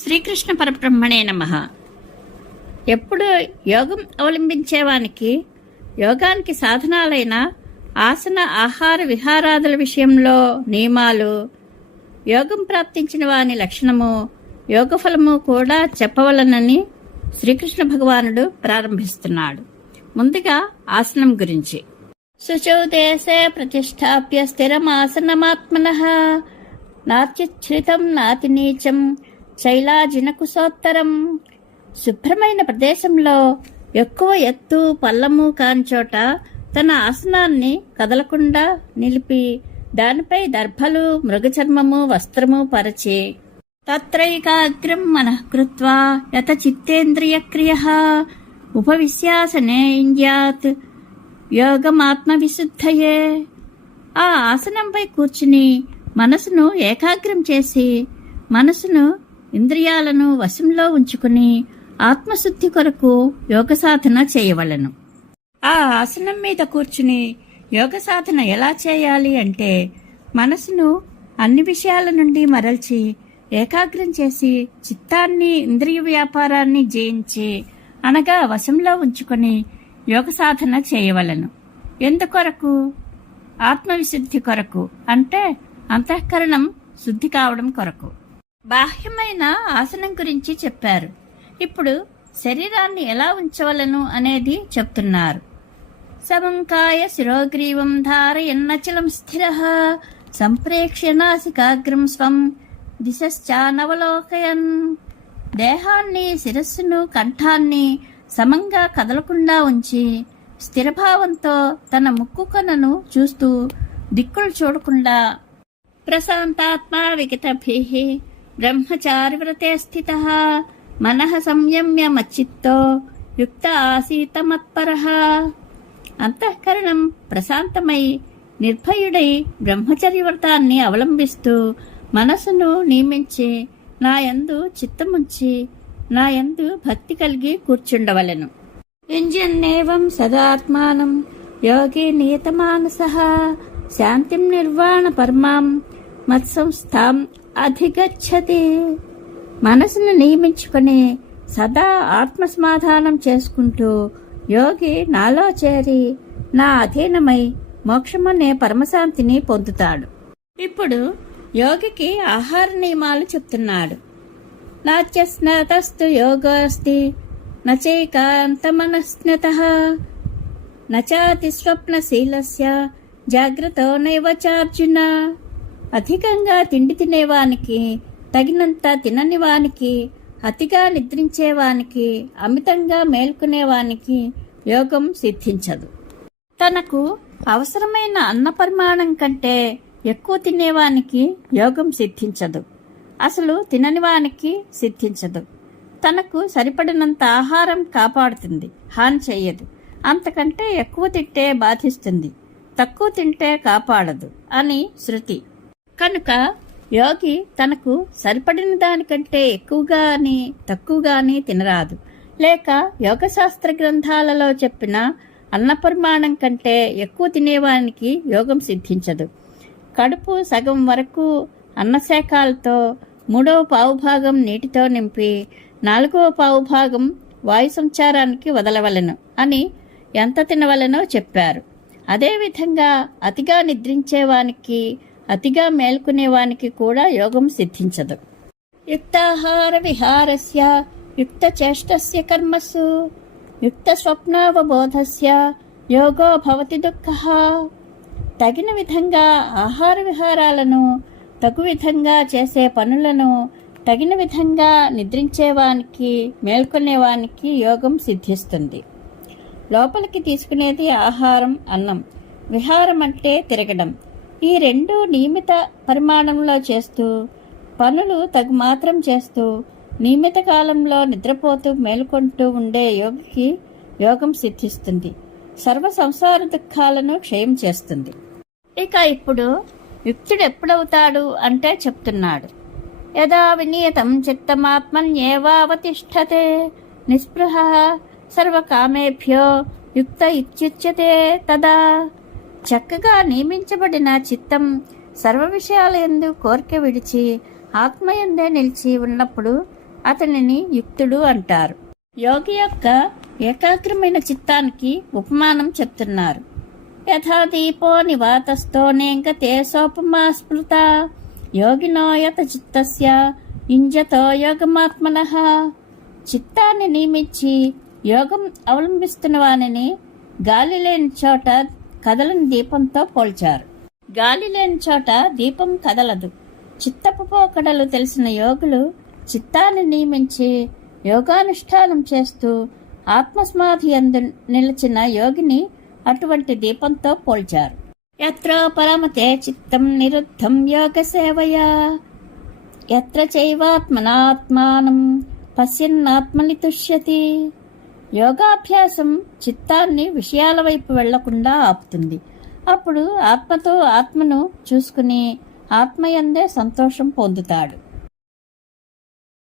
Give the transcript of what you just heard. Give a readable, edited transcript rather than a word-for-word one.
శ్రీకృష్ణ పరబ్రహ్మణే నమః. ఎప్పుడు యోగం అవలంబించేవానికి యోగానికి సాధనాలైన ఆసన ఆహార విహారాదుల విషయంలో నియమాలు, యోగం ప్రాప్తించిన వాని లక్షణము, యోగఫలము కూడా చెప్పవలనని శ్రీకృష్ణ భగవానుడు ప్రారంభిస్తున్నాడు. ముందుగా ఆసనం గురించి. శుచౌ దేశే ప్రతిష్టాప్య స్థిరమాసనమాత్మనః నాత్యుచ్ఛ్రితం నాతి నీచం శైలాజినకుశోత్తరం. శుభ్రమైన ప్రదేశంలో ఎక్కువ ఎత్తు పల్లము కాని చోట తన ఆసనాన్ని కదలకుండా నిలిపి దానిపై దర్భలు మృగచర్మము వస్త్రము పరిచి తత్రైకాగ్రం మనః కృత్వా యత చిత్తేంద్రియక్రియః ఉపవిశ్యాసనే ఇంద్యాత్ యోగమాత్మవిశుద్ధయే. ఆ ఆసనంపై కూర్చుని మనసును ఏకాగ్రం చేసి మనసును ఇంద్రియాలను వశంలో ఉంచుకుని ఆత్మశుద్ధి కొరకు యోగ సాధన చేయవలెను. ఆ ఆసనం మీద కూర్చుని యోగ సాధన ఎలా చేయాలి అంటే, మనసును అన్ని విషయాల నుండి మరల్చి ఏకాగ్రం చేసి చిత్తాన్ని ఇంద్రియ వ్యాపారాన్ని జయించి అనగా వశంలో ఉంచుకొని యోగ సాధన చేయవలెను. ఎందుకొరకు? ఆత్మవిశుద్ధి కొరకు, అంటే అంతఃకరణం శుద్ధి కావడం కొరకు. బాహ్యమైన ఆసనం గురించి చెప్పారు. ఇప్పుడు శరీరాన్ని ఎలా ఉంచవలను అనేది చెప్తున్నారు. సమంకాయ శిరోగ్రీవం ధారయన్నచలం స్థిరః సంప్రేక్ష్య నాసికాగ్రం స్వం దిశశ్చానవలోకయన్. దేహాన్ని, శిరస్సును, కంఠాన్ని సమంగా కదలకుండా ఉంచి స్థిరభావంతో తన ముక్కు కన్నును చూస్తూ దిక్కులు చూడకుండా ప్రశాంతాత్మా విగతభిః బ్రహ్మచారివ్రతే స్థితః మనః సంయమ్య మచ్చిత్తో యుక్త ఆసీత మత్పరః. అంతఃకరణం ప్రశాంతమై నిర్భయుడై బ్రహ్మచర్య వ్రతాన్ని అవలంబిస్తూ మనసును నియమించి నాయందు చిత్తముంచి నాయందు భక్తి కలిగి కూర్చుండవలెను. యుంజన్నేవం సదాత్మానం యోగి నియతమానసః శాంతిం నిర్వాణ పరమాం మత్సంస్థాం అధిగచ్చతి. మనసును నియమించుకుని సదా ఆత్మసమాధానం చేసుకుంటూ యోగి నాలో చేరి నా అధీనమై మోక్షమనే పరమశాంతిని పొందుతాడు. ఇప్పుడు యోగికి ఆహార నియమాలు చెప్తున్నాడు. నాత్యస్నాతస్తు యోగోస్తి నచైకాంతమనస్నతః నచాతిస్వప్నశీలస్య జాగ్రత్తో నైవ చార్జున. అధికంగా తిండి తినేవానికి, తగినంత తిననివానికి, అతిగా నిద్రించేవానికి, అమితంగా మేల్కొనేవానికి యోగం సిద్ధించదు. తనకు అవసరమైన అన్న పరిమాణం కంటే ఎక్కువ తినేవానికి యోగం సిద్ధించదు. అసలు తిననివానికి సిద్ధించదు. తనకు సరిపడినంత ఆహారం కాపాడుతుంది, హాని చెయ్యదు. అంతకంటే ఎక్కువ తింటే బాధిస్తుంది, తక్కువ తింటే కాపాడదు అని శృతి. కనుక యోగి తనకు సరిపడిన దానికంటే ఎక్కువగాని తక్కువగాని తినరాదు. లేక యోగశాస్త్ర గ్రంథాలలో చెప్పిన అన్న పరిమాణం కంటే ఎక్కువ తినేవానికి యోగం సిద్ధించదు. కడుపు సగం వరకు అన్నశాఖాలతో, 3వ పావుభాగం నీటితో నింపి 4వ పావుభాగం వాయు సంచారానికి వదలవలెను అని ఎంత తినవలెనో చెప్పారు. అదేవిధంగా అతిగా నిద్రించేవానికి, అతిగా మేల్కొనేవానికి కూడా యోగం సిద్ధించదు. యుక్తాహార విహారస్య యుక్త చేష్టస్య కర్మసు యుక్త స్వప్నావబోధస్య యోగో భవతి దుఃఖః. తగిన విధంగా ఆహార విహారాలను, తగు విధంగా చేసే పనులను, తగిన విధంగా నిద్రించేవానికి, మేల్కొనేవానికి యోగం సిద్ధిస్తుంది. లోపలికి తీసుకునేది ఆహారం, అన్నం. విహారం అంటే తిరగడం. ఈ రెండు నియమిత పరిమాణంలో చేస్తూ, పనులు తగు మాత్రం చేస్తూ, నియమిత కాలంలో నిద్రపోతూ మేల్కొంటూ ఉండే యోగికి యోగం సిద్ధిస్తుంది. సర్వ సంసార దుఃఖాలను క్షయం చేస్తుంది. ఇక ఇప్పుడు యుక్తుడు ఎప్పుడవుతాడు అంటే చెప్తున్నాడు. యదా వినియతం చిత్తమాత్మన్యేవావతిష్ఠతే నిస్పృహః సర్వకామేభ్యో యుక్త ఇత్యుచ్యతే తదా. చక్కగా నియమించబడిన చిత్తం సర్వ విషయాల యందు కోరిక విడిచి ఆత్మయందే నిలిచి ఉన్నప్పుడు అతనిని యుక్తుడు అంటారు. యోగి యొక్క ఏకాగ్రమైన చిత్తానికి ఉపమానం చెప్తున్నారు. యథా దీపో నివాతస్థో నేంగతే సోపమా స్మృత యోగినో యత చిత్తస్య యుంజతో యోగమాత్మనః. చిత్తాన్ని నియమించి యోగం అవలంబిస్తున్న వానిని గాలి లేని చోట కదలని దీపంతో పోల్చారు. గాలి లేని చోట దీపం కదలదు. చిత్తపు పోకడలు తెలిసిన యోగులు చిత్తాన్ని నియమించి యోగానుష్ఠానం చేస్తూ ఆత్మసమాధి యందు నిలిచిన యోగిని అటువంటి దీపంతో పోల్చారు. యత్ర పరమతే చిత్తం నిరుద్ధం యోగ సేవయా యత్ర చైవాత్మనాత్మానం పశ్యన్నాత్మని తుష్యతి. యోగాభ్యాసం చిత్తాన్ని విషయాల వైపు వెళ్లకుండా ఆపుతుంది. అప్పుడు ఆత్మతో ఆత్మను చూసుకుని ఆత్మయందే సంతోషం పొందుతాడు.